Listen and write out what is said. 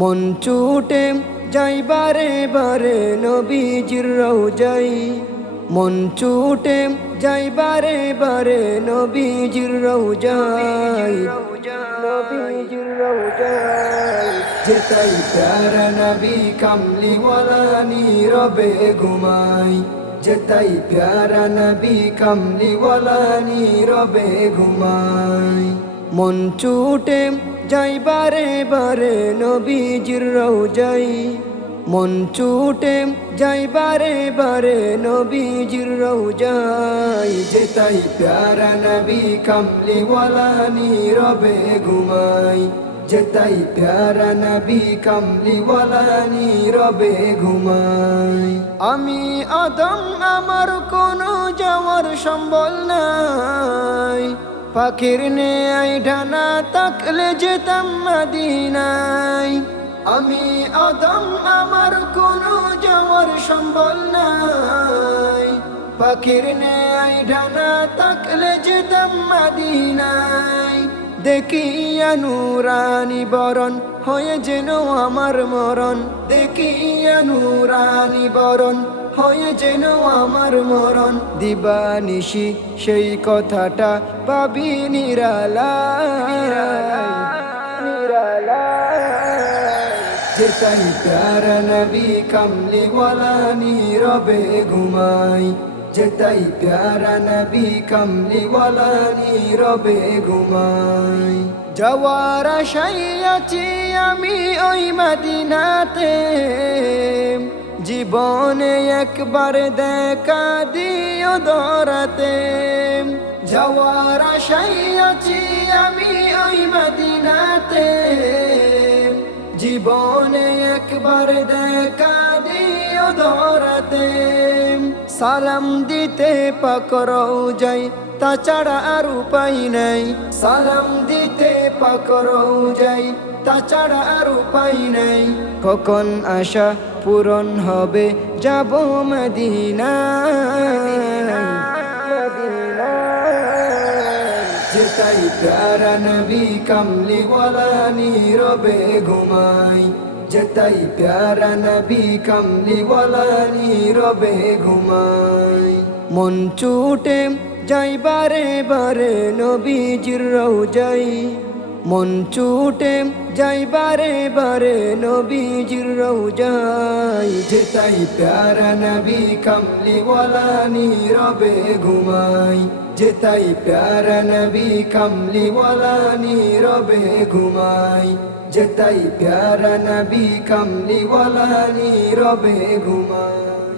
মন চুটে যাই বারে বারে নবীজির রওজাই। মন চুটে যাই বারে বারে নবীজির রওজাই। নবীজির রওজাই। যেতাই প্যারা নবী কামলি ওয়ালা নীরবে ঘুমাই। যেতাই প্যারা নবী কামলি ওয়ালা নীরবে ঘুমাই। মন চুটে যাই বারে বারে নবীজির রওজাই। মন চুটে যাই বারে বারে নবীজির রওজাই। যেতাই প্যারা নবী কামলি ওয়ালা নীরবে ঘুমাই। যেতাই প্যারা নবী কামলি ওয়ালা নীরবে ঘুমাই। আমি আদম, আমার কোনো যাওয়ার সম্বল নাই। পাখির নেই ঢানা তাকলে যেতাম মদিনায়। আমি আদম, আমার কোনো যাওয়ার সম্বল নাই। পাখির নেই ঢানা তাকলে যেতাম দেখিয়া নুরানি বরণ, হয়ে যেন আমার মরণ। দেখিয়া নুরানি বরণ, হয়ে যেন আমার মরণ। দিবানিশি সেই কথাটা পাবি নিরালা যেতাই প্যারা নবী কামলি ওয়ালা নীরবে ঘুমাই যেতাই প্যারা নবী কামলি ওয়ালা নীরবে ঘুমাই। যাওয়ার আশাই আমি ওই মদিনাতে। জীবনে একবার দেখা দিও দরাতে যাওয়ার আশাই আছি আমি ওই মদিনাতে। জীবনে একবার দেখা দিও দরাতে সালাম দিতে পাকরও যাই তাছাড়া আর উপায় নাই। সালাম দিতে পাকরও যাই তাছাড়া আর উপায় নাই। কখন আশা পূরণ হবে, যাব মদিনা যেতাই প্যারা নবী কামলি ওয়ালা নীরবে ঘুমাই যেতাই প্যারা নবী কামলি ওয়ালা নীরবে ঘুমাই। মন চুটে যাই বারে বারে নবীজির রওজাই। মন চুটে যাই বারে বারে নবীজির রওজাই যেতাই প্যারা নবী ওয়ালা নীরবে ঘুমাই যেতাই প্যারা নবী ওয়ালা নীরবে ঘুমাই যেতাই প্যারা নবী কামলি ওয়ালা নীরবে ঘুমাই